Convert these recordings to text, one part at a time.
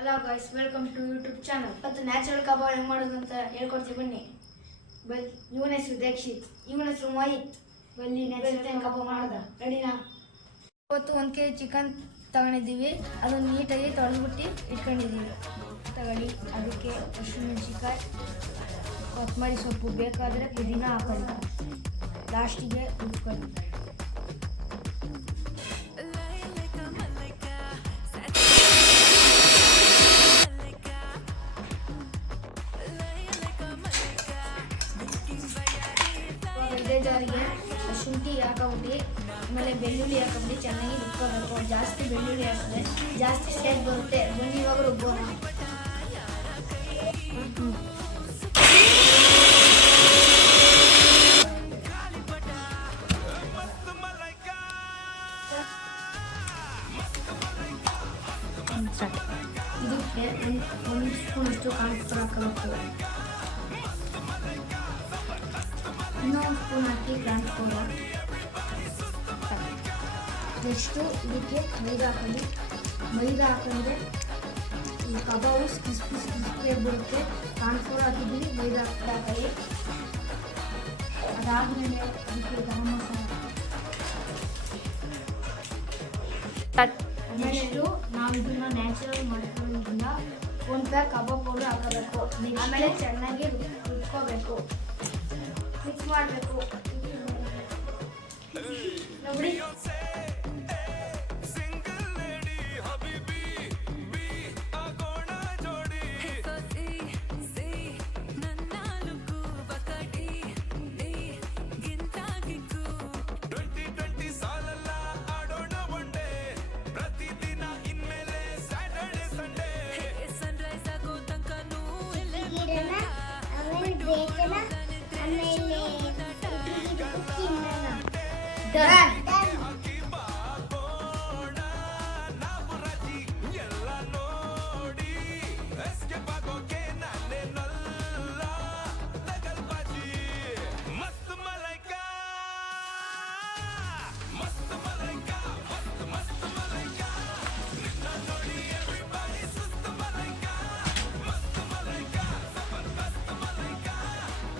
Hello guys, welcome to YouTube channel. ಮತ್ತು natural kebab ಹೆಂಗೆ ಮಾಡೋದು ಅಂತ ಹೇಳ್ಕೊಡ್ತೀವಿ ಬನ್ನಿ. ಇವನ ಹೆಸರು ದೀಕ್ಷಿತ್, ಇವನ ಹೆಸರು ಮೋಹಿತ್. ಬನ್ನಿ ನ್ಯಾಚುರಲ್ ಕಬಾಬ್ ಮಾಡೋದ ರೆಡಿನಾ? ಇವತ್ತು 1 kg ಚಿಕನ್ ತಗೊಂಡಿದ್ದೀವಿ. ಅದನ್ನು ನೀಟಾಗಿ ತೊಳೆದ್ಬಿಟ್ಟು ಇಟ್ಕೊಂಡಿದ್ದೀವಿ. ತಗೊಳ್ಳಿ, ಅದಕ್ಕೆ ಹಸಿಮೆಣಸಿನ್ಕಾಯಿ, ಕೊತ್ತಂಬರಿ ಸೊಪ್ಪು, ಬೇಕಾದರೆ ಪುದೀನ ಹಾಕೊಳ್ಳಿ, ಲಾಸ್ಟಿಗೆ ಉಪ್ಕೊಳ್ಳಿ. ಇದೇ ಜಾರಿಗೆ ಶುಂಠಿ ಹಾಕೊಂಬಿಟ್ಟು ಆಮೇಲೆ ಬೆಳ್ಳುಳ್ಳಿ ಹಾಕೊಂಬಿಟ್ಟು ಚೆನ್ನಾಗಿ ರುಬ್ಕೋಬೇಕು. ಜಾಸ್ತಿ ಬೆಳ್ಳುಳ್ಳಿ ಹಾಕಿದ್ರೆ ಜಾಸ್ತಿ ಸ್ಟೇಜ್ ಬರುತ್ತೆ. ಬನ್ನಿ ಇವಾಗ ರುಬ್ಬೋಣ. ಇದಕ್ಕೆ ಒಂದು ಸ್ಪೂನಷ್ಟು ಕಾರ್ನ್ಫ್ಲೋರ್ ಹಾಕಬೇಕು. ಇನ್ನೊಂದು ಸ್ಪೂನ್ ಹಾಕಿ ಕಾರ್ನ್ಫ್ಲೋರ್. ನೆಕ್ಸ್ಟು ಇದಕ್ಕೆ ಮೈದಾ ಹಾಕೊಳ್ಳಿ. ಮೈದಾ ಹಾಕೊಂಡ್ರೆ ಈ ಕಬಾಬು ಕ್ರಿಸ್ಪಿಯಾಗಿ ಬರುತ್ತೆ. ಕಾರ್ನ್ಫ್ಲೋರ್ ಹಾಕಿದ್ದೀವಿ, ಮೈದಾ ಹಾಕೊಳ್ಳಿ. ಅದಾದಮೇಲೆ ಅದಕ್ಕೆ ಗರಂ ಮಸಾಲ. ನೆಕ್ಸ್ಟು ನಾವು ಇದನ್ನು ನ್ಯಾಚುರಲ್ ಮಾಡ್ಕೊಳ್ಳೋದ್ರಿಂದ 1 ಪ್ಯಾಕ್ ಕಬಾಬ್ ಪೌಡರ್ ಹಾಕೋಬೇಕು. ಆಮೇಲೆ ಚೆನ್ನಾಗಿ ರುಬ್ಕೋಬೇಕು, ಮಿಕ್ಸ್ ಮಾಡಬೇಕು. ನೋಡಿ,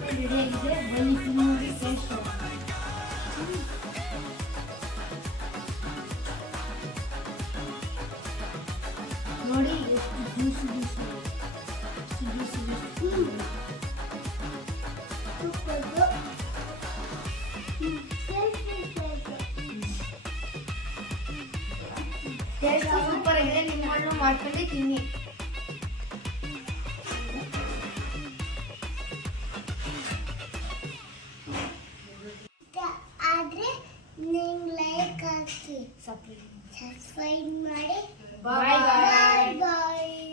ರೆಡಿಯಾಗಿದೆ. ಬನ್ನಿ ತಿನ್ನೋದು ಟೇಸ್ಟ್. ನೋಡಿ ಎಷ್ಟು ಜ್ಯೂಸಿ ಟೇಸ್ಟ್ ಸೂಪರ್ ಆಗಿದೆ. ನಿಮ್ಮನ್ನು ಮಾಡ್ಕೊಂಡು ತಿನ್ನಿ. ಲೈಕ್ ಹಾಕಿ, ಸಬ್ಸ್ಕ್ರೈಬ್ ಮಾಡಿ. ಬಾಯ್ ಬಾಯ್.